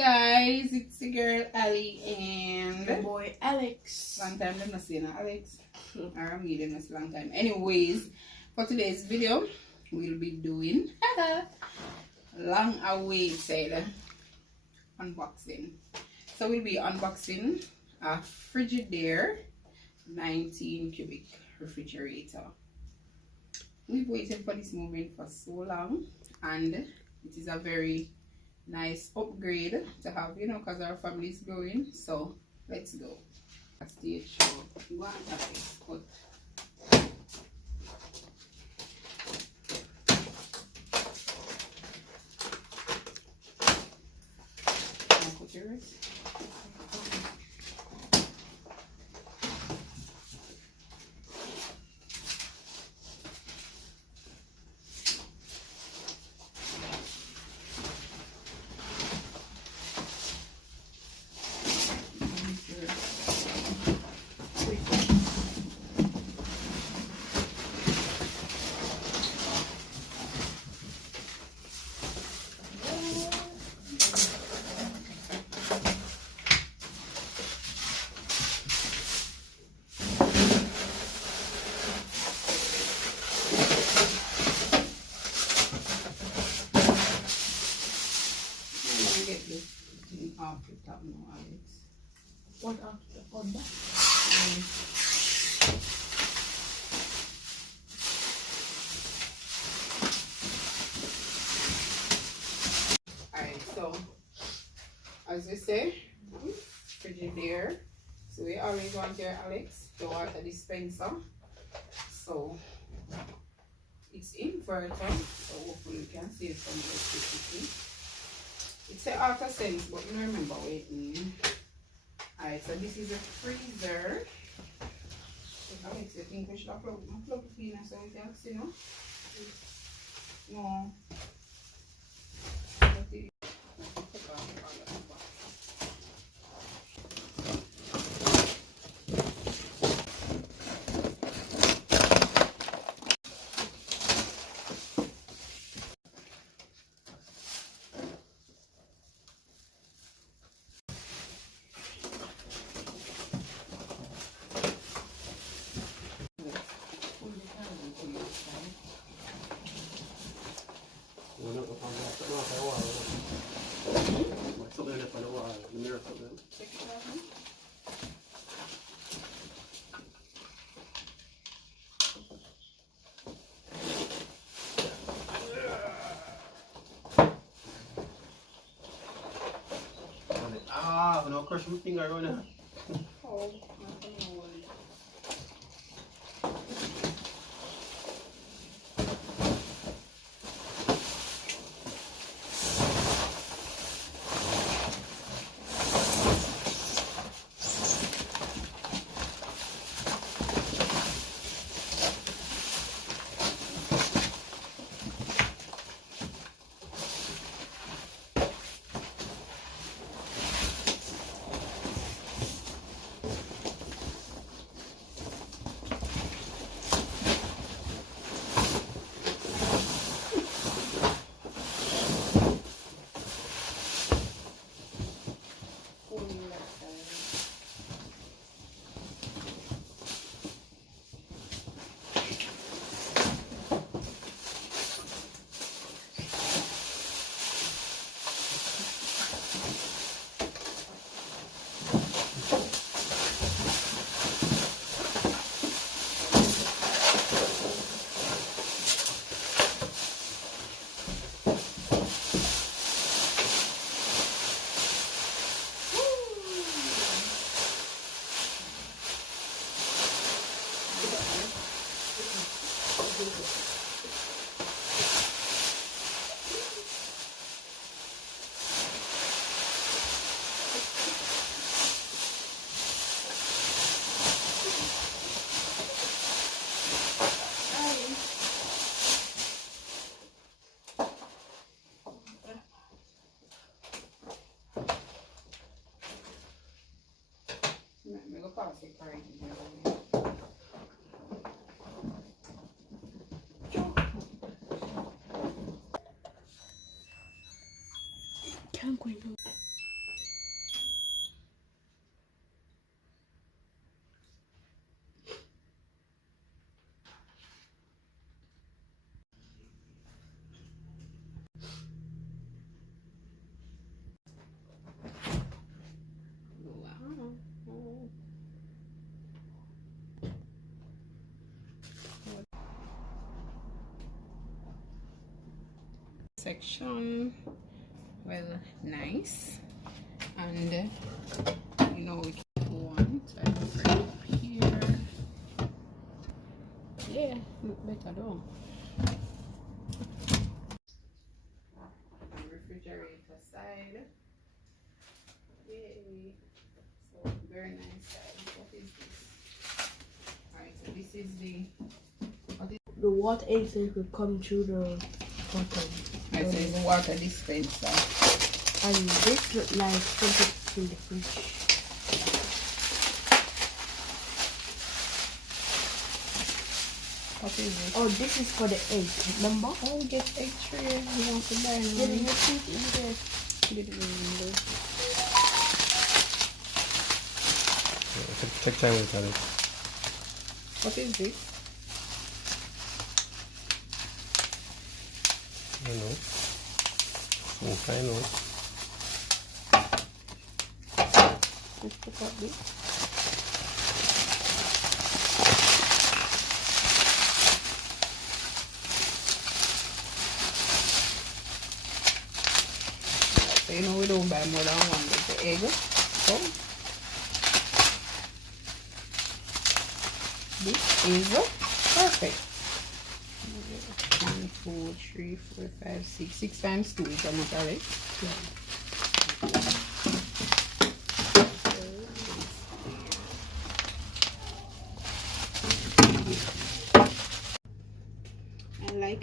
guys? It's your girl Ali and the boy Alex. Long time I'm not saying Alex. Or I'm meeting us long time. Anyways, for today's video, we'll be doing long awaited unboxing. So we'll be unboxing a Frigidaire 19 cubic refrigerator. We've waited for this moment for so long, and it is a very nice upgrade to have, you know, because our family is growing. So let's go. A stage show. You want to have it, but put yours. After that, no, Alex. What after on that? Alright, so as we say, Frigidaire. So we always want here, Alex, the water dispenser. So it's inverter, so hopefully you can save some electricity. It's an auto sense, but you don't remember what it means. Alright, so this is a freezer. Alex, you think we should have plug it in so we can see, no? No. I'm not crushing my finger right now. Oh, Can't go into section. Well, nice. And you know we can want right here. Yeah, look better though. Refrigerator side. Yay. So very nice side. What is this? Alright, so this is the water intake will come through the bottom. I say the water dispenser. And this look like something in the fridge. What is it? Oh, this is for the egg. Remember? Oh, get egg tray. You want to buy one? Get in the fridge in there. Put it in there. Check time with Alex. What is this? I don't know. Some kind of. Let's put up this. So you know we don't buy more than one with the egg. So this is perfect. 1, 2, 3, 4, 5, 6. 6 times 2 is how much, Alex?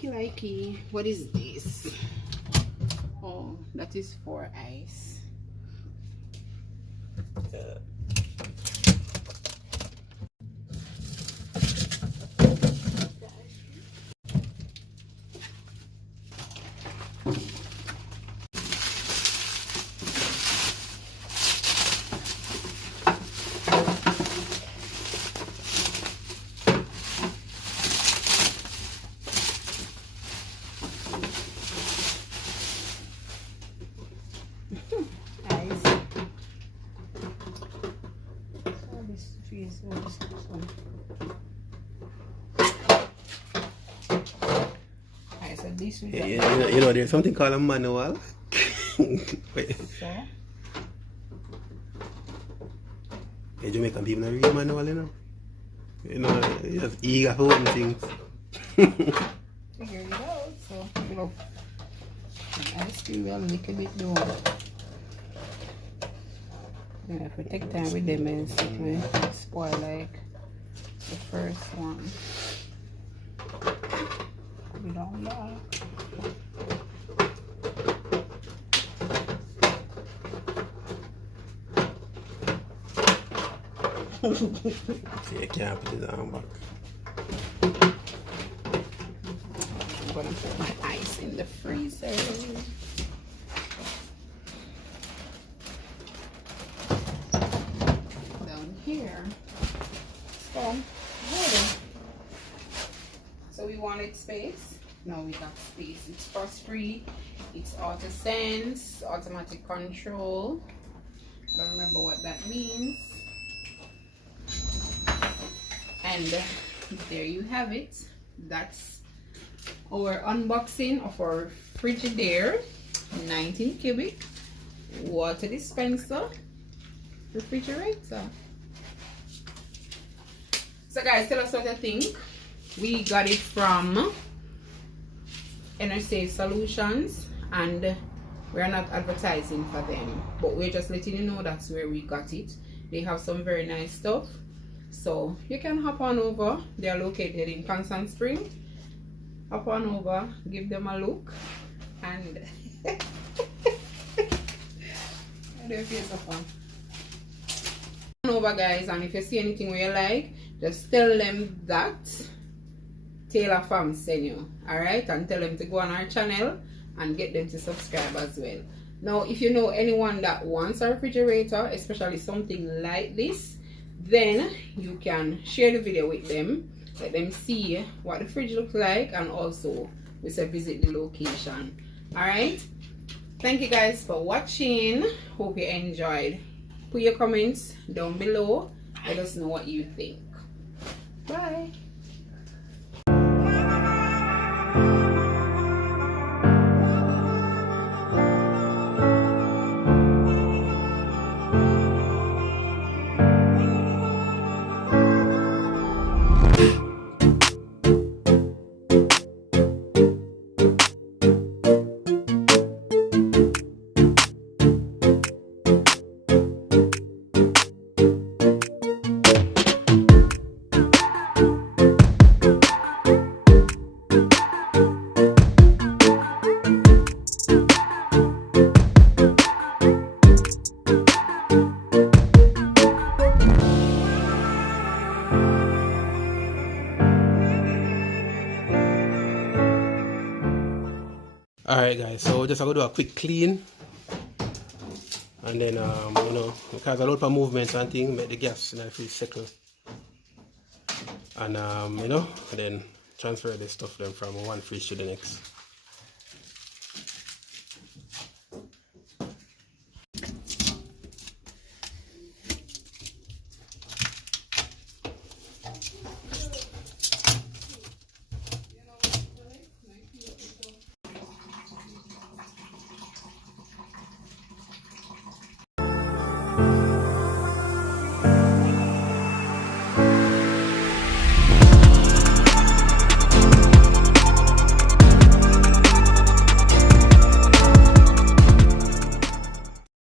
Likey. What is this? Oh, that is for ice. This is you know, there's something called a manual. Wait. So? Yeah, Jamaican people don't read manual, you know. You know, you just eager for open things. Figure it out. So, you know, I still will make a bit though. Yeah, if we take time with them and see if we spoil like the first one. We don't know. See, I can't put it on back. I'm gonna put my ice in the freezer. Down here. So we wanted space. No, we got space. It's frost free. It's auto sense, automatic control. I don't remember what that means. And there you have it. That's our unboxing of our Frigidaire 19 cubic water dispenser refrigerator. So guys, tell us what you think. We got it from NSA Solutions, and we're not advertising for them, but we're just letting you know that's where we got it. They have some very nice stuff, so you can hop on over. They are located in Constant Spring. Hop on over, give them a look, and over guys, and if you see anything where you like, just tell them that Taylor Fam sent you, alright, and tell them to go on our channel and get them to subscribe as well. Now if you know anyone that wants a refrigerator, especially something like this, then you can share the video with them, let them see what the fridge looks like, and also we say visit the location. Alright, thank you guys for watching. Hope you enjoyed. Put your comments down below, let us know what you think. Bye. Alright guys, so just I'm gonna do a quick clean. And then you know, because a lot of movements and things make the gas in the fridge settle. And you know, then transfer the stuff then from one fridge to the next.